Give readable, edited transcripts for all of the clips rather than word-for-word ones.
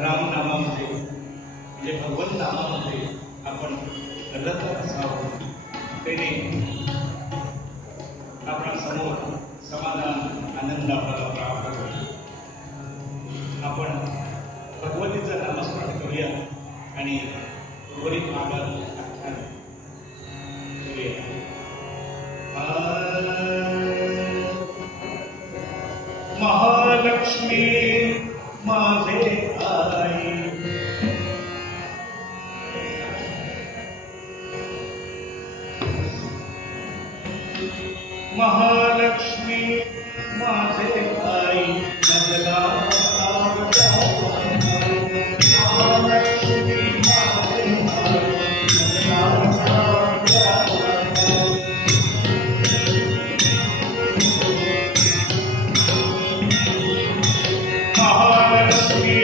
रामनामामध्ये म्हणजे भगवंत नामामध्ये आपण रत असावं, त्याने आपल्या समोर समाधान आनंद आपल्याला प्राप्त होईल. आपण भगवतीचं नामस्मरण करूया आणि उर्वरित भागात आख्यान करूया. महालक्ष्मी माझे आई, महालक्ष्मी माझे आई, मधला महालक्ष्मी माझे आई, महालक्ष्मी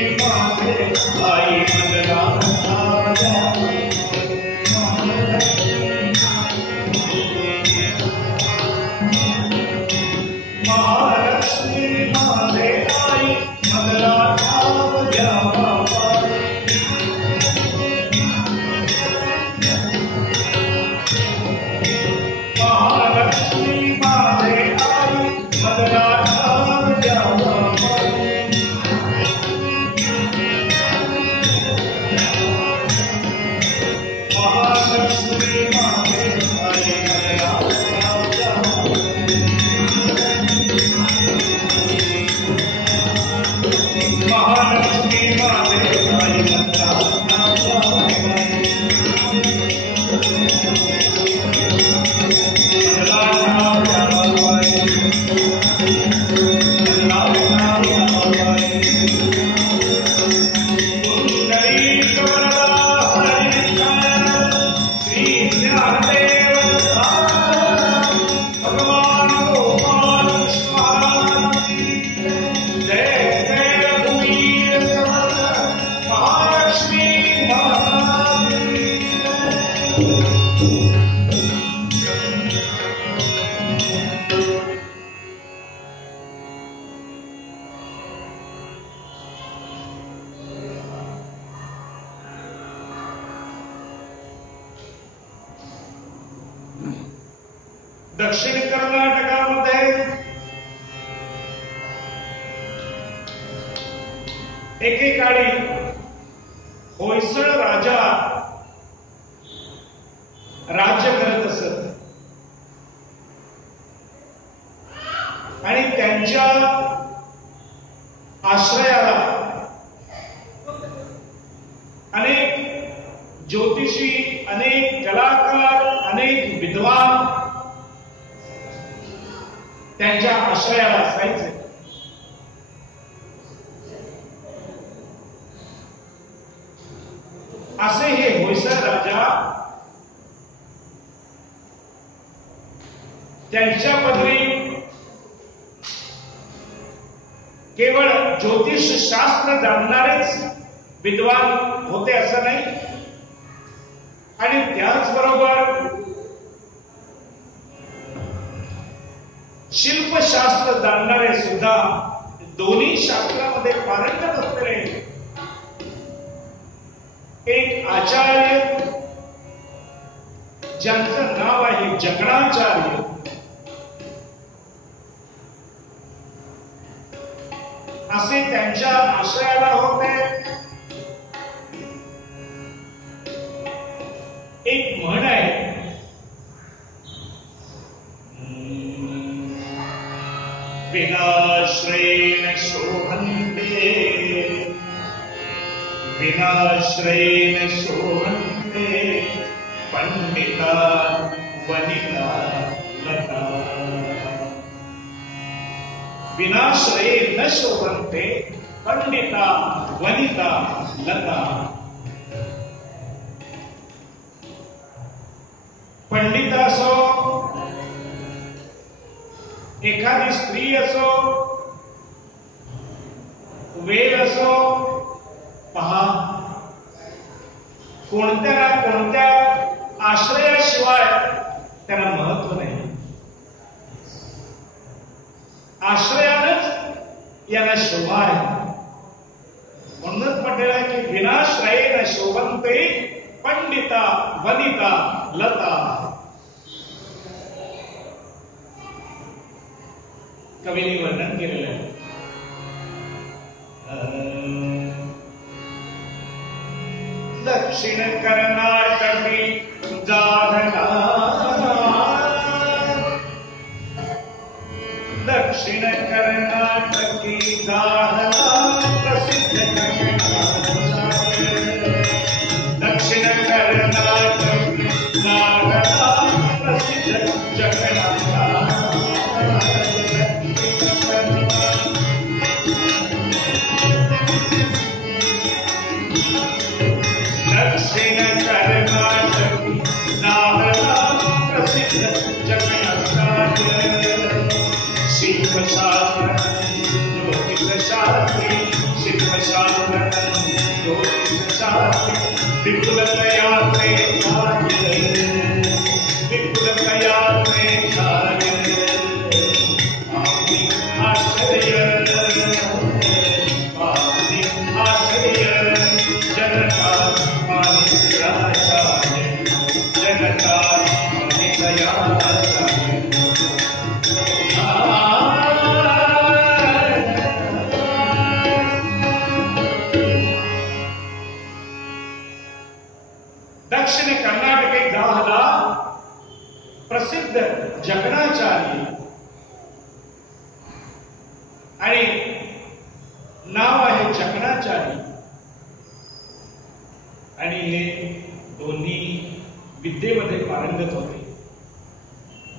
दक्षिण कर्नाटकामध्ये एकेकाळी होयसळ राजा राज्य करत असत आणि त्यांच्या आश्रयाला अनेक ज्योतिषी, अनेक कलाकार, अनेक विद्वान त्यांच्या आश्रयाला असायचे. असे हे होयसळ राजा त्यांच्या पदरी केवळ ज्योतिष शास्त्र जाणणारेच विद्वान होते असं नाही, आणि त्याचबरोबर शिल्पशास्त्र जाणणारे सुद्धा, दोन्ही शास्त्रामध्ये पारंगत असलेले एक आचार्य ज्यांचं नाव आहे जगणाचार्य, असे त्यांच्या आश्रयाला होते. एक म्हण आहे, विनाश्रयेण शोभन्ते, विनाश्रयेण शोभन्ते पंडिता वनिता लता. विनाश्रये न शोभन्ते पंडिता वनिता लता. पंडित असो, एखादी स्त्री असो, वेद असो, पहा कोणत्या ना कोणत्या आश्रयाशिवाय त्यांना महत्व नाही. आश्रयानच यांना शोभा आहे. म्हणूनच म्हटलेलं आहे की विनाश्रयेन शोभन्ते पंडिता वनिता लता. कवीने वर्णन केलेलं आहे. दक्षिण कर्नाटकी जाधला, दक्षिण कर्नाटकी जाधला प्रसिद्ध दक्षिण कर्नाटकी जाधला प्रसिद्ध जगन्नाथ. दक्षिण कर्नाटकी जाधला प्रसिद्ध जगन्नाथ. शिल्पशास्त्र ज्योतिषशास्त्री, शिल्पशास्त्र ज्योतिषशास्त्री विपुलतयात्रे कार्य, विपुलतयात्रे कार्य. आपली आश्चर्य, आपली आश्चर्य जनकात मानिकाचार्य, जनकात मानिकाचार्य. दक्षिण कर्नाटक झाला प्रसिद्ध जगणाचार्य, आणि नाव आहे जगणाचार्य. आणि हे दोन्ही विद्येमध्ये पारंगत होते.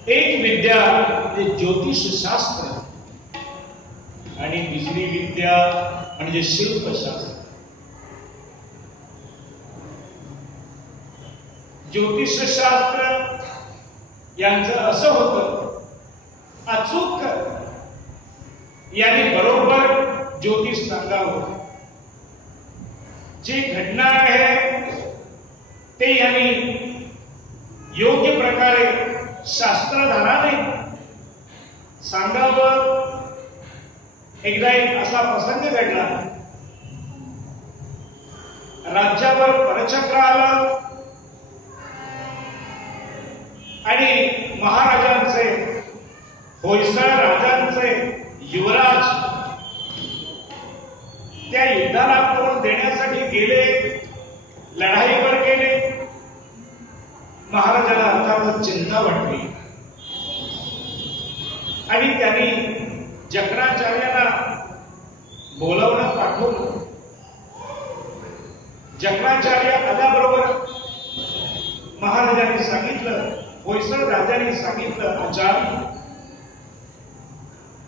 एक विद्या म्हणजे ज्योतिषशास्त्र आणि दुसरी विद्या म्हणजे शिल्पशास्त्र. ज्योतिषशास्त्र यांचं असं होतं, अचूक याने बरोबर ज्योतिष सांगावं. जे घडणार आहे ते यांनी योग्य प्रकारे शास्त्रधाराने सांगावं. एकदा एक असा प्रसंग घडला. राज्यावर परचक्र आलं आणि महाराजांचे होयसळ राजांचे युवराज त्या युद्धाला तोंड देण्यासाठी गेले, लढाईवर गेले. महाराजाला अर्थातच चिंता वाटली आणि त्यांनी जकराचार्यांना बोलावणं पाठवलं. जकराचार्य आल्याबरोबर महाराजांनी सांगितलं, होयसळ राजांनी सांगितलं, आचार्य,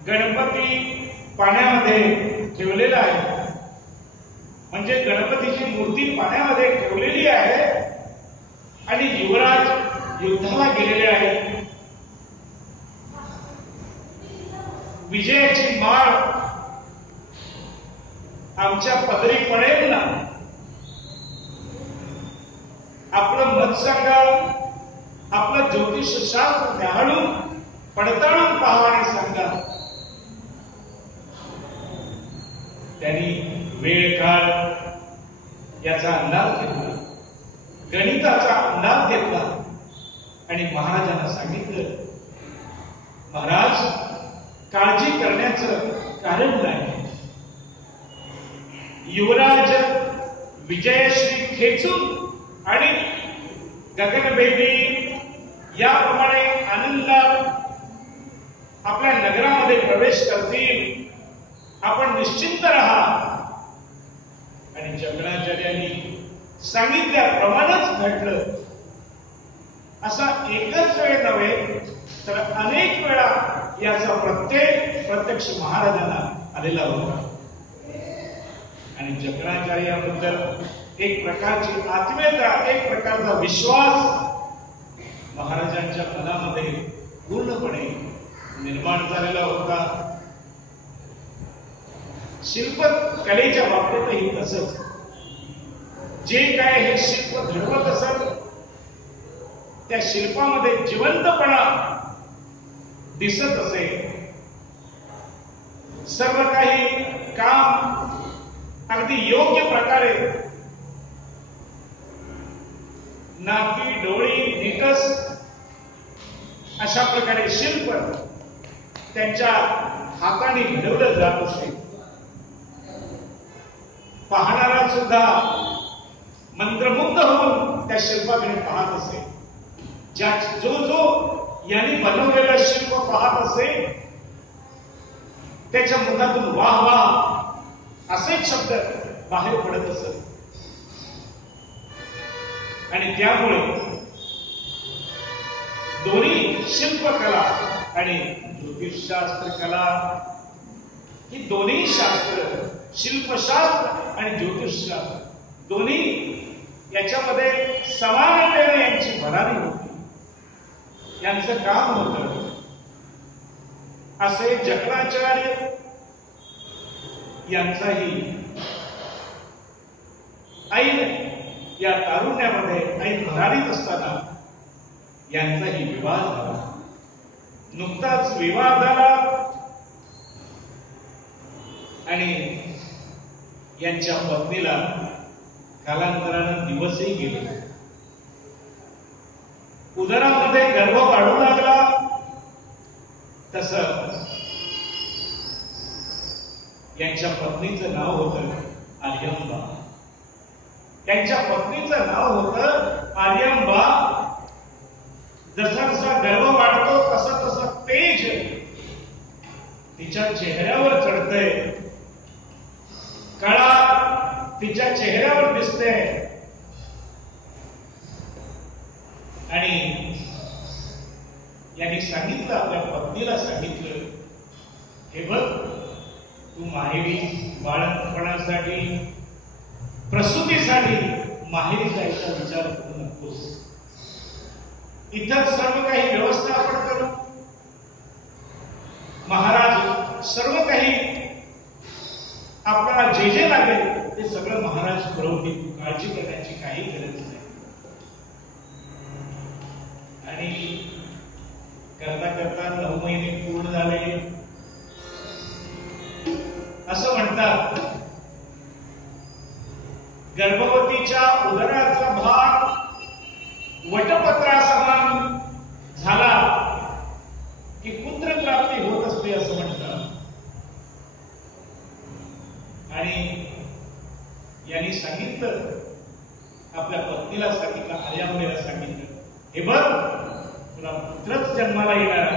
गणपती पाण्यामध्ये ठेवलेला आहे, म्हणजे गणपतीची मूर्ती पाण्यामध्ये ठेवलेली आहे आणि युवराज युद्धाला गेलेले आहेत. विजयाची माळ आमच्या पदरी पडेल ना? आपलं मत सांगा, आपलं ज्योतिषशास्त्र न्याहाळून पडताळून पाहा आणि सांगा. त्यांनी वेळ काळ याचा अंदाज घेतला, गणिताचा अंदाज घेतला आणि महाराजांना सांगितलं, महाराज, काळजी करण्याचं कारण नाही. युवराज विजयश्री खेचून आणि गगनभेदी याप्रमाणे आनंदात आपल्या नगरामध्ये प्रवेश करतील. आपण निश्चिंत राहा. आणि जकराचार्यांनी सांगितल्याप्रमाणेच घडलं. असा एकच वेळ नव्हे तर अनेक वेळा याचा प्रत्यक्ष महाराजांना आलेला होता. आणि जकराचार्याबद्दल एक प्रकारची आत्मीयता, एक प्रकारचा विश्वास महाराजांच्या मनामध्ये पूर्णपणे निर्माण झालेला होता. शिल्पकलेच्या बाबतीतही तसंच. जे काय हे शिल्प घडवत असत त्या शिल्पामध्ये जिवंतपणा दिसत असे. सर्व काही काम अगदी योग्य प्रकारे, नाकी डोळी निकस अशा प्रकारे शिल्प त्यांच्या हाताने घडवलं जात असे. पाहणारा सुद्धा मंत्रमुग्ध होऊन त्या शिल्पाकडे पाहत असे. जो यांनी बनवलेलं शिल्प पाहत असे त्याच्या मुखातून वाह वाह असेच शब्द बाहेर पडत असत. आणि त्यामुळे दोन्ही शिल्पकला आणि ज्योतिषशास्त्र कला ही दोन्ही शास्त्र, शिल्पशास्त्र आणि ज्योतिषशास्त्र दोन्ही याच्यामध्ये समानतेने यांची भरारी होती, यांचं काम होतं. असे जकराचार्य यांचाही ऐन या तारुण्यामध्ये, ऐन भरारीत असताना यांचाही विवाह झाला. नुकताच विवाह झाला आणि यांच्या पत्नीला कालांतरानं दिवसही गेले. उदरामध्ये गर्भ वाढू लागला. तसं यांच्या पत्नीचं नाव होतं आर्यंबा. त्यांच्या पत्नीचं नाव होतं आर्यंबा. जसा जसा गर्भ वाढतो तसं तसं तेज तिच्या चेहऱ्यावर चढतंय, कळा तिच्या चेहऱ्यावर दिसते. आणि यांनी सांगितलं, आपल्या पत्नीला सांगितलं, हे बघ, तू माहेरी बाळंतपणासाठी, प्रसूतीसाठी माहेरी जायचा विचार करू नकोस. इथं सर्व काही व्यवस्था आपण करू. महाराज सर्व काही आपल्याला जे जे लागेल ते सगळं महाराज पुरवतील. काळजी करण्याची काही गरज नाही. आणि करता करता 9 महिने पूर्ण झाले. असं म्हणतात, गर्भवतीच्या उदराचा भाग वटपत्रासमान झाला की पुत्र प्राप्त पत्नीला सांगितलं, आर्यामुनीला सांगितलं, हे बघ तुला पुत्रच जन्माला येणार.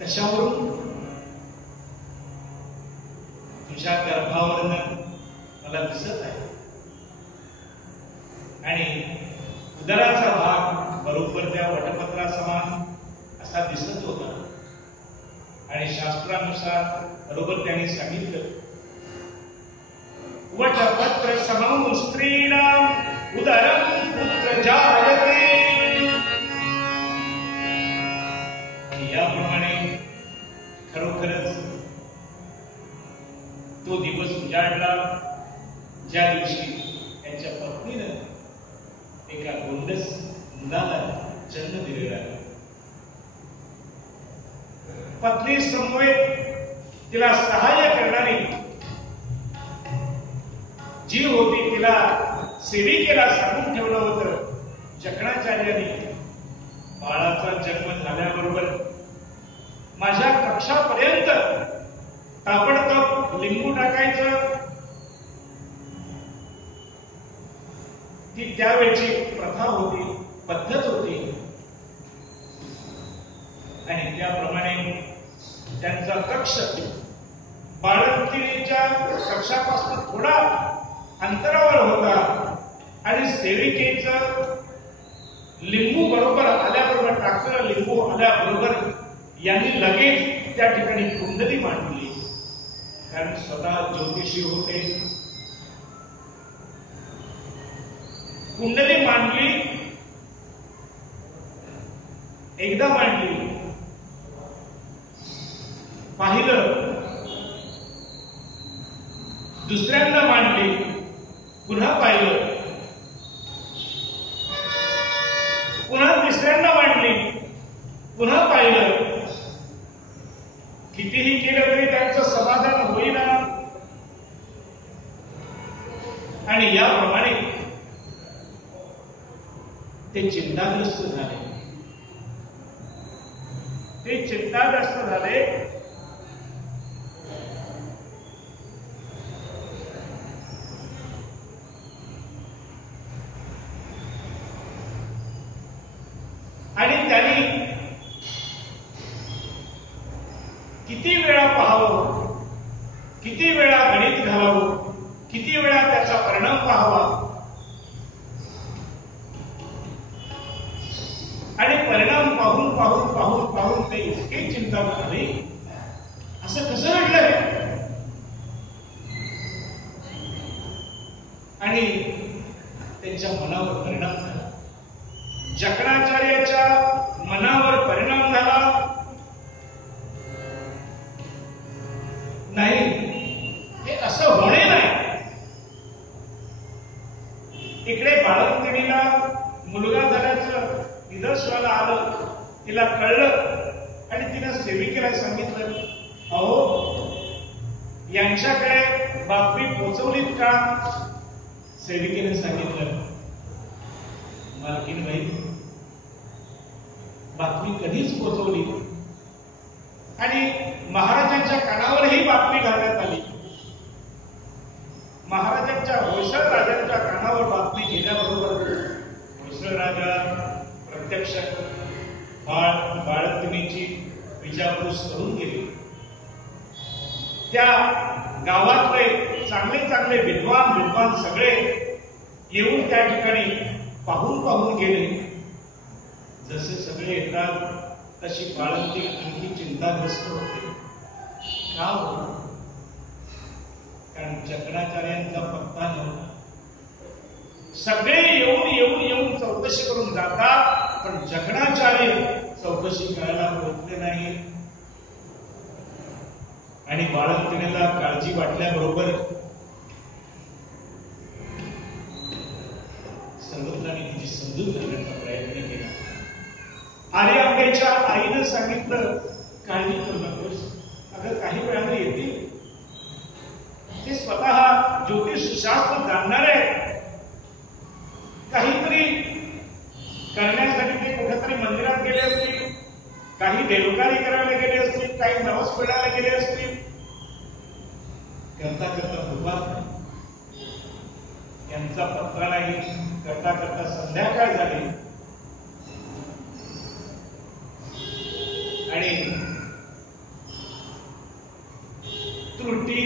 कशावरून? तुझ्या गर्भावरनं मला दिसत आहे आणि उदराचा भाग बरोबर त्या वटपत्रा समान असा दिसत होता आणि शास्त्रानुसार बरोबर त्यांनी सांगितलं, वटपत्र समं स्त्रीणां उदरं पुत्र जायते. याप्रमाणे खरोखरच तो दिवस उजाडला ज्या दिवशी त्यांच्या पत्नीनं एका गोंडस मुलाला जन्म दिलेला. पत्नी समवेत तिला सहाय्य करणारी जी होती, तिला सेविकेला सांगून ठेवलं होतं जकणाचार्यांनी, बाळाचा जन्म झाल्याबरोबर माझ्या कक्षापर्यंत ताबडतोब लिंबू टाकायचं. ती त्यावेळची प्रथा होती, पद्धत होती आणि त्याप्रमाणे त्यांचा कक्ष बाळंतिणीच्या कक्षापासून थोडा अंतरावर होता आणि सेविकेचं लिंबू बरोबर आल्याबरोबर, टाकलेलं लिंबू आल्याबरोबर यांनी लगेच त्या ठिकाणी कुंडली मांडली, कारण स्वतः ज्योतिषी होते. कुंडली मांडली, एकदा मांडली, पाहिलं, दुसऱ्यांदा मांडली, पुन्हा पाहिलं, पुन्हा तिसऱ्यांदा मांडली, पुन्हा पाहिलं. कितीही केलं तरी त्यांचं समाधान होईना आणि याप्रमाणे ते चिंताग्रस्त झाले. ते चिंताग्रस्त झाले आणि त्यांनी किती वेळा पाहावं, किती वेळा गणित घालावं, किती वेळा त्याचा परिणाम पाहावा आणि परिणाम पाहून पाहून पाहून पाहून ते इतके चिंता झाली, असं कसं घडलंय. आणि त्यांच्या मनावर परिणाम झाला, जकणाचार्याच्या मनावर परिणाम झाला. नाही, हे असं होणे नाही. इकडे बाळंतिणीला मुलगा झाल्याचं निदर्शनाला आलं, तिला कळलं आणि तिनं सेविकेला सांगितलं, अहो यांच्याकडे बातमी पोहोचवलीत का? सेविकेने सांगितलं, मालकीनबाई बातमी कधीच पोहोचवली आणि महाराजांच्या कानावर ही बातमी घालण्यात आली. महाराजांच्या होयसळ राजांच्या कानावर बातमी गेल्याबरोबर होयसळ राजा प्रत्यक्ष बाळंतिणीची विचारपूस करून गेले. त्या गावातले चांगले चांगले विद्वान सगळे येऊन त्या ठिकाणी पाहून पाहून गेले. जसे सगळे येतात तशी बाळंतीण आणखी चिंताग्रस्त होते. का हो? कारण जकणाचार्यांचा पत्ता नव्हता. सगळे येऊन चौकशी करून जातात, पण जकणाचार्य चौकशी करायला पोहोचले नाही. आणि बाळंतिणीला काळजी वाटल्याबरोबर सर्वत्रांनी तिची समजूत करण्याचा प्रयत्न केला. आर्याबाईच्या आईनं सांगितलं, काळजी करू नकोस, अगं काही वेळाने येतील. ते स्वतः ज्योतिषशास्त्र जाणणारे आहेत. काहीतरी करण्यासाठी ते कुठेतरी मंदिरात गेले असतील, काही देवकारी करायला गेले असतील, काही नवस फेडायला गेले असतील. करता करता दुपार नाही, यांचा पत्ता नाही, करता करता संध्याकाळ झाली आणि त्रुटी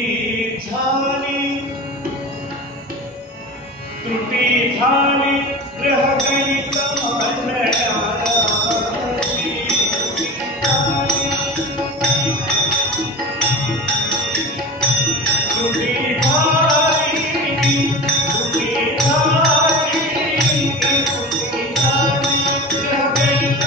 झाली ग्रहगणित मांडण्याची, त्रुटी झाली ग्रहगणित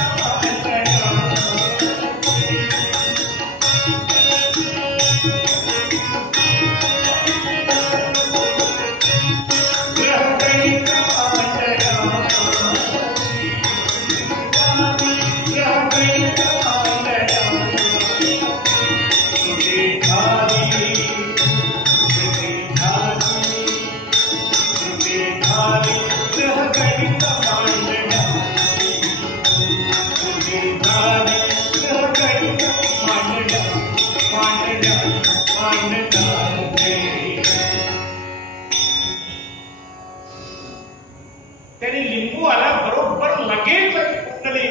त्याने लिंबू आला बरोबर लगेच कुंडली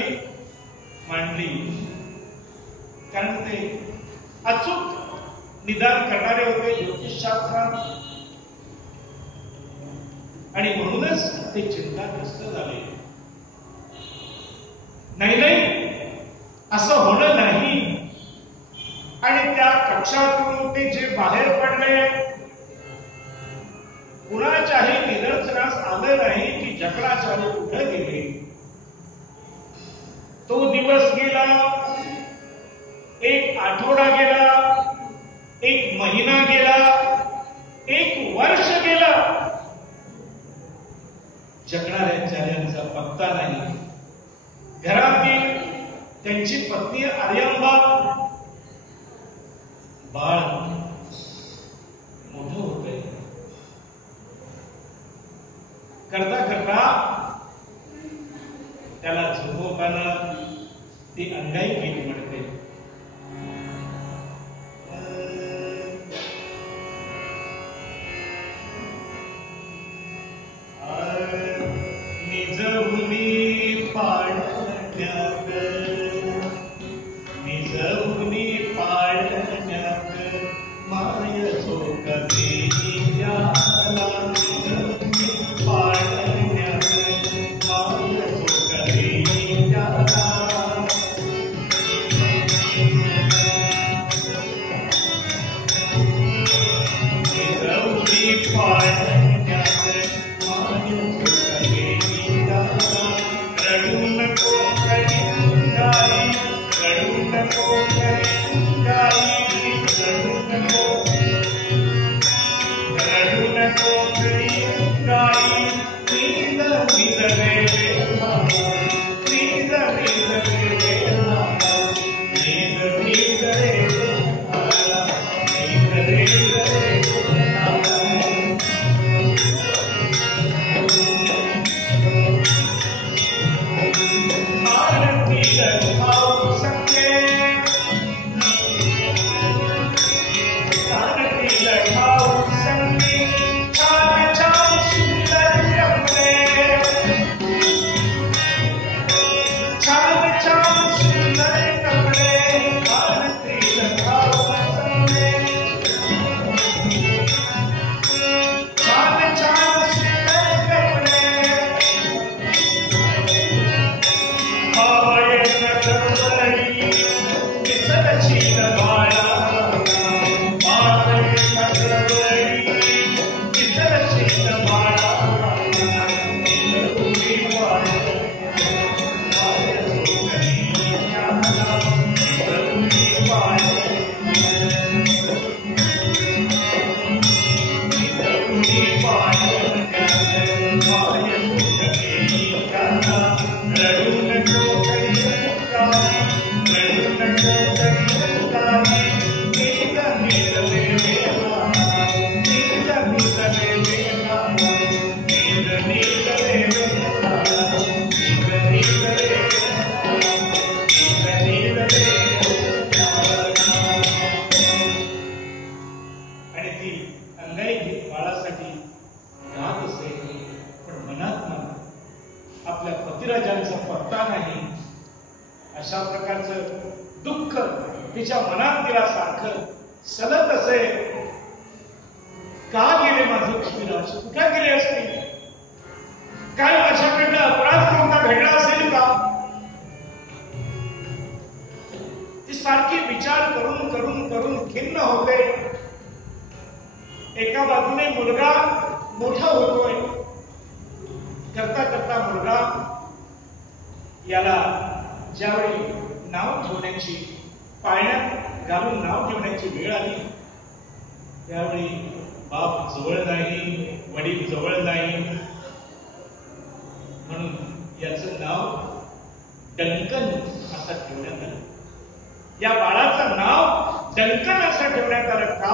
मांडली, कारण ते अचूक निदान करणारे होते ज्योतिषशास्त्रात आणि म्हणूनच ते चिंताग्रस्त झाले. नाही असं होणं नाही. आणि त्या कक्षातून ते जे बाहेर पडले, कुणाच्याही निदर्शनास आलं नाही की जकणाचार्य कुठे गेले. तो दिवस गेला, एक आठवडा गेला, एक महिना गेला, एक वर्ष गेला, जकणाचार्यांचा पत्ता नाही. घरातील त्यांची पत्नी आर्यंबा, बाळ मोठं होतंय. करता करता त्याला झोपवताना ती अंगाई गीत म्हणते. निजवुनी पाळण्यात, निजवुनी पाळण्यात माय झोकते याला, पाळण्यात माय झोकते याला. निजवुनी पाळण्यात माय झोकते याला. रडू नको गाई, रडू नको गाई, रडू नको, रडू नको गाई. नीद नीद रे वेला, नीद नीद रे वेला, नीद नीद रे वेला, नीद नीद रे वेला. आरती खाऊ संगे, आरती खाऊ संगे, छान छान सुंदर कपडे, छान छान सुंदर कपडे. आरती खाऊ संगे, छान छान सुंदर कपडे. विसरशील बाळा, विसरशील बाळा. निजवुनी पाळण्यात माय झोकते याला, निजवुनी पाळण्यात, निजवुनी पाळण्यात माय झोकते याला. रडू नको गाई, रडू नको गाई. नीद नीद रे वेला, नीद नीद रे वेला, नीद नीद रे वेला, नीद नीद रे वेला, नीद नीद रे वेला. आणि ती पत्ता नाही. अशा प्रकारचं दुःख तिच्या मनात तिला सारखं सलत असे. का गेले माझे कपिराज, कुठे गेले असतील? काय माझ्याकडनं अपराध कोणता घडला असेल का? ती सारखी विचार करून करून करून खिन्न होते. एका बाजूने मुलगा मोठा होतोय. करता करता मुलगा याला ज्यावेळी नाव ठेवण्याची, पाळण्यात घालून नाव ठेवण्याची वेळ आली, त्यावेळी बाप जवळ नाही, वडील जवळ नाही, म्हणून याचं नाव डंकन असं ठेवण्यात आलं. या बाळाचं नाव डंकन असं ठेवण्यात आलं. का?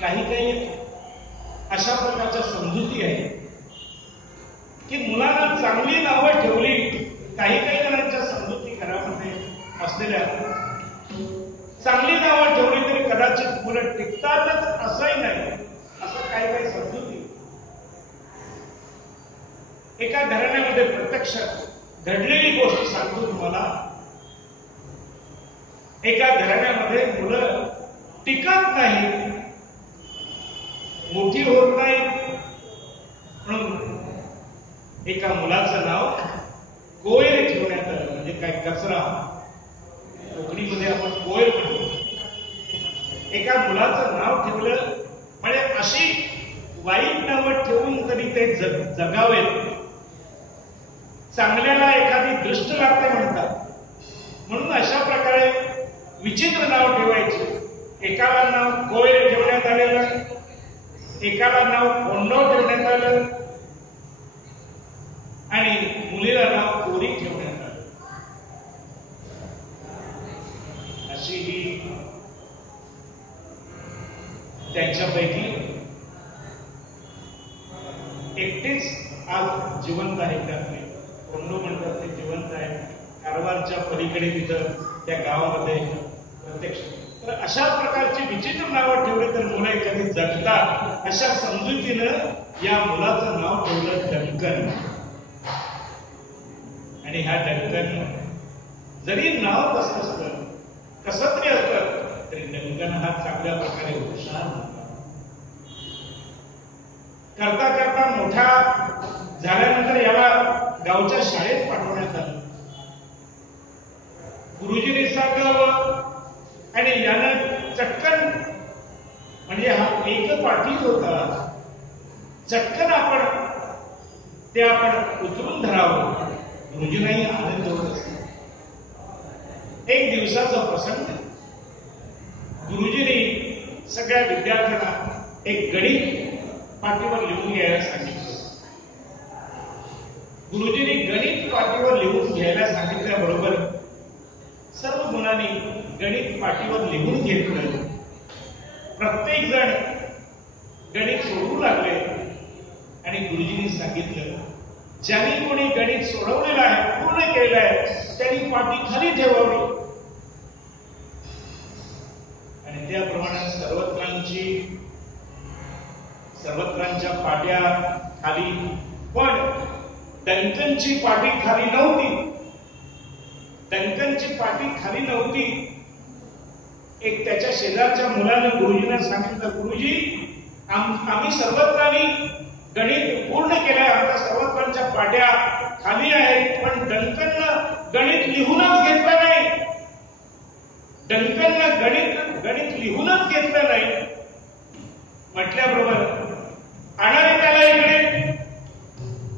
काही काही अशा प्रकारच्या समजुती आहे की मुलांना चांगली नावं ठेवली. काही काही जणांच्या समजुती घरामध्ये असलेल्या, चांगली नावं ठेवली तरी कदाचित मुलं टिकतातच असंही नाही, असं काही काही समजुती. एका घराण्यामध्ये प्रत्यक्ष घडलेली गोष्ट सांगतो तुम्हाला. एका घराण्यामध्ये मुलं टिकत नाही, मोठी होत नाही, म्हणून एका मुलाचं नाव कोयल ठेवण्यात आलं. म्हणजे काय, कचरा. कोकणीमध्ये आपण कोयल म्हणतो. एका मुलाचं नाव ठेवलं म्हणजे अशी वाईट नावं ठेवून तरी ते जगावेत. चांगल्याला एखादी दृष्ट लागते म्हणतात, म्हणून अशा प्रकारे विचित्र नाव ठेवायचे. एकाला नाव कोयल ठेवण्यात आलेलं, एकाला नाव कोंडव ठेवण्यात आलं आणि मुलीला नाव कोरी ठेवण्यात आलं. अशी ही त्यांच्यापैकी एकटीच आज जिवंत आहे. त्यातले कोंडव म्हणतात ते जिवंत आहे. कारवारच्या पलीकडे तिथं त्या गावामध्ये प्रत्यक्ष. तर अशा प्रकारची विचित्र नावं ठेवली तर मुलं एखादी जगतात. अशा समजुतीनं या मुलाचं नाव ठेवलं डंकन. आणि हा डंकन जरी नाव कसं असतं, कसं तरी असतं, तरी डंकन हा चांगल्या प्रकारे हुशार होता. करता करता मोठा झाल्यानंतर याला गावच्या शाळेत पाठवण्यात आलं. गुरुजींनी सांगावं आणि यानं चटकन, म्हणजे हा एक पाठीच होता, चटकन आपण उचलून धरावं. गुरुजींनाही आनंद होत असतो. एक दिवसाचा प्रसंग. गुरुजींनी सगळ्या विद्यार्थ्यांना एक गणित पाटीवर लिहून घ्यायला सांगितलं. गुरुजींनी गणित पाटीवर लिहून घ्यायला सांगितल्याबरोबर सर्व मुलांनी गणित पाटीवर लिहून घेतलं. प्रत्येक जण गणित सोडवू लागले आणि गुरुजींनी सांगितलं, ज्यांनी कोणी गणित सोडवलेलं आहे, पूर्ण केलेलं आहे, त्यांनी पाटी खाली ठेवावी. आणि त्याप्रमाणे सर्वत्रांच्या पाट्या खाली, पण डंकनची पाटी खाली नव्हती. डंकनची पाटी खाली नव्हती. एक त्याच्या शेजारच्या मुलानं गुरुजींना सांगितलं, गुरुजी, आम्ही सर्वत्रांनी गणित पूर्ण केलंय, आमच्या सर्वत्रांच्या पाट्या खाली आहेत, पण डंकननं गणित लिहूनच घेतलं नाही. डंकननं गणित लिहूनच घेतलं नाही. म्हटल्याबरोबर आणा त्याला इकडे.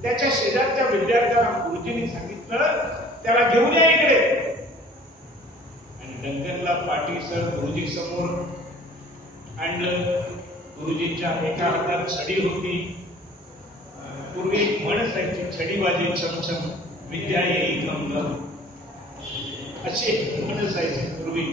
त्याच्या शेजारच्या विद्यार्थ्याला गुरुजींनी सांगितलं, त्याला घेऊन या इकडे. आणि डंकनला पाटी सर गुरुजी समोर आणलं. गुरुजींच्या एका हातात छडी होती. पूर्वी म्हण असायची, छडी वाजे छमछम विद्या येई घमघम, अशी म्हण असायची पूर्वी.